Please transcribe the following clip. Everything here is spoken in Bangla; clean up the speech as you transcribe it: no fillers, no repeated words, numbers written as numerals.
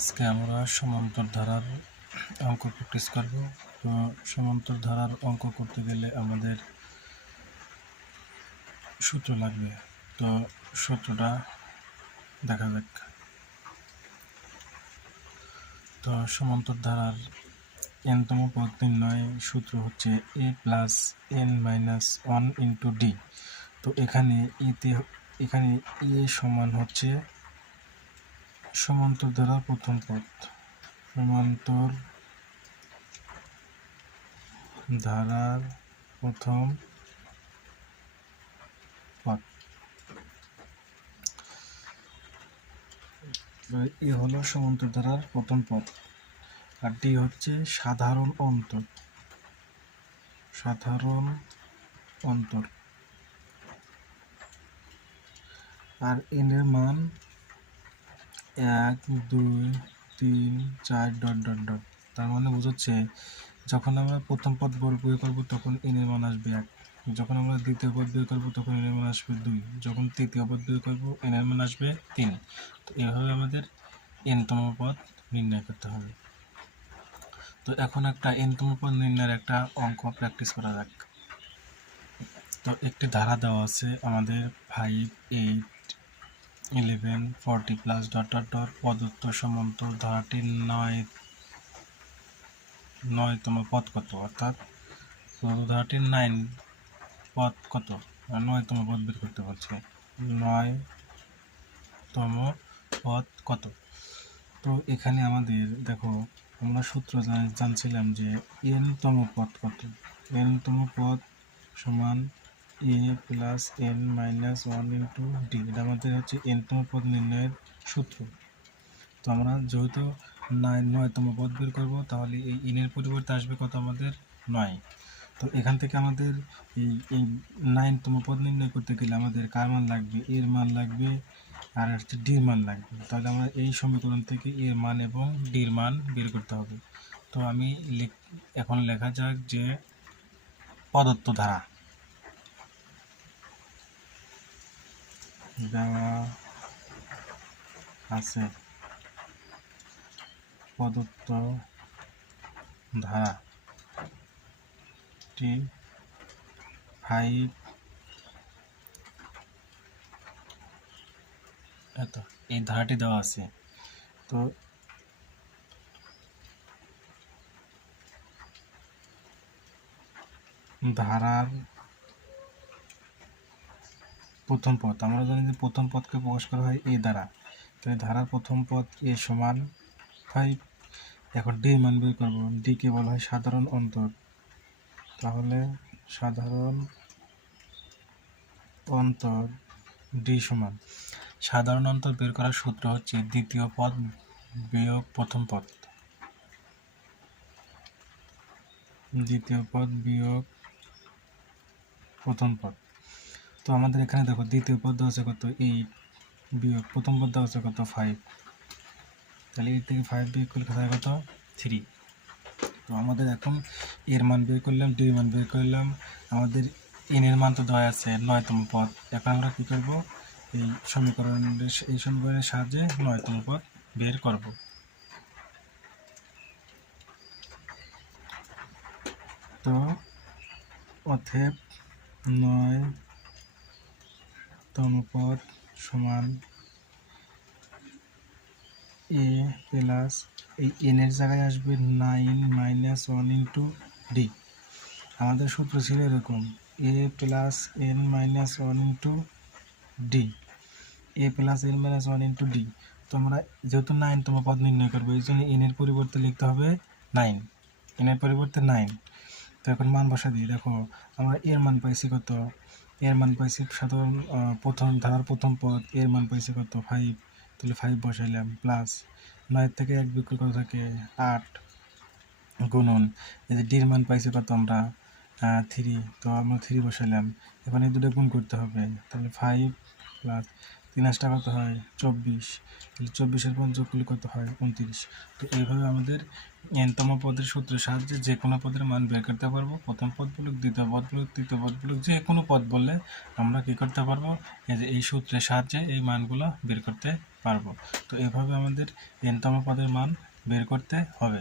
আজকে আমরা সমান্তর ধারার অঙ্ক প্র্যাকটিস করব। তো সমান্তর ধারার অঙ্ক করতে গেলে আমাদের সূত্র লাগবে। তো সূত্রটা দেখা যাক। তো সমান্তর ধারার এনতম পদ নির্ণয় সূত্র হচ্ছে a plus n minus 1 into d. তো এখানে এ সমান হচ্ছে সমান্তর ধারার প্রথম পদ, সমান্তর ধারার প্রথম পদ। এ হলো সমান্তর ধারার প্রথম পদ, আর ডি হচ্ছে সাধারণ অন্তর। আর এন এর মান 1 2 3 4 ডট ডট ডট। তার মানে বোঝাচ্ছে যখন আমরা প্রথম পদ বের করবো তখন এন এর মান আসবে 1, যখন আমরা দ্বিতীয় পদ বের করবো তখন এন এর মান আসবে 2, যখন তৃতীয় পদ বের করবো এন এর মান আসবে 3। তো এভাবে আমাদের এনতম পদ নির্ণয় করতে হবে। তো এখন একটা এনতম পদ নির্ণয়ের একটা অঙ্ক প্র্যাকটিস করা যাক। তো একটি ধারা দেওয়া আছে আমাদের 5 8 11 40 প্লাস ডট ডট ডট। প্রদত্ত সমান্তর ধারাটির নয়তম পদ কত, অর্থাৎ প্রদত্ত ধারাটির 9 পদ কত, নয়তম পদ বের করতে পারছে। 9তম পদ কত? তো এখানে আমাদের দেখো, আমরা সূত্র জানছিলাম যে এনতম পদ কত। এনতম পদ সমান a plus n minus 1 into d. এটা আমাদের হচ্ছে এনতম পদ নির্ণয়ের সূত্র। তো আমরা যেহেতু নয়তম পদ বের করবো, তাহলে এই এনের পরিবর্তে আসবে কত আমাদের 9। তো এখান থেকে আমাদের এই 9তম পদ নির্ণয় করতে গেলে আমাদের কার মান লাগবে, এর মান লাগবে, আর হচ্ছে ডির মান লাগবে। তাহলে আমরা এই সমীকরণ থেকে এর মান এবং ডির মান বের করতে হবে। তো আমি এখন লেখা যাক যে প্রদত্ত ধারা দেওয়া আছে, প্রদত্ত ধারাটি 5 এত, এই ধারাটি দেওয়া আছে। তো ধারার প্রথম পদ, আমরা জানি যে প্রথম পদকে প্রকাশ করা হয় এ দ্বারা। তাহলে ধারার প্রথম পদ এ সমান 5। এখন ডি মান বের করবো। ডিকে বলা হয় সাধারণ অন্তর। তাহলে সাধারণ অন্তর ডি সমান, সাধারণ অন্তর বের করার সূত্র হচ্ছে দ্বিতীয় পদ বিয়োগ প্রথম পদ। দ্বিতীয় পদ বিয়োগ প্রথম পদ। তো আমাদের এখানে দেখো দ্বিতীয় পদ দেওয়া আছে কত 8, বিয়োগ প্রথম পদ দেওয়া আছে কত 5। তাহলে 8 থেকে 5 বিয়োগ করলে হয় কত 3। তো আমাদের এখন এর মান বের করলাম, ডির মান বের করলাম, আমাদের এন এর মান তো দেওয়া আছে 9তম পদ। এখন আমরা কী করবো, এই সমীকরণের সাহায্যে 9তম পদ বের করব। তো অতএব 9তম পদ সমান এ প্লাস এই এনের জায়গায় আসবে 9 মাইনাস 1 ইন্টু ডি। আমাদের সূত্র ছিল এরকম, a plus n minus 1 into d, a plus n minus 1 into d. তো আমরা যেহেতু 9তম পদ নির্ণয় করবো, এই জন্য এনের পরিবর্তে লিখতে হবে 9, এনের পরিবর্তে 9। তো এখন মান বসা দিই। দেখো আমরা এর মান পাইছি কত, এর মান পাইছি সাধারণ ধারার প্রথম পদ, এর মান পাইছি কত 5। তাহলে 5 বসাইলাম, প্লাস 9 থেকে 1 বিয়োগ কত থাকে 8, গুণন এই যে ডির মান পাইছি কত আমরা 3। তো আমরা 3 বসাইলাম। এখন এই দুটো গুণ করতে হবে, তাহলে 5 প্লাস 3 কত হয় 24, তাহলে 24-এর 5 যোগ করলে কত হয় 29। তো এইভাবে আমাদের এনতম পদের সূত্রের সাহায্যে যে কোনো পদের মান বের করতে পারবো। প্রথম পদ বলুক, দ্বিতীয় পদ বলুক, তৃতীয় পদ বলুক, যে কোনো পদ বললে আমরা কী করতে পারবো, এই যে এই সূত্রের সাহায্যে এই মানগুলো বের করতে পারবো। তো এভাবে আমাদের এনতম পদের মান বের করতে হবে।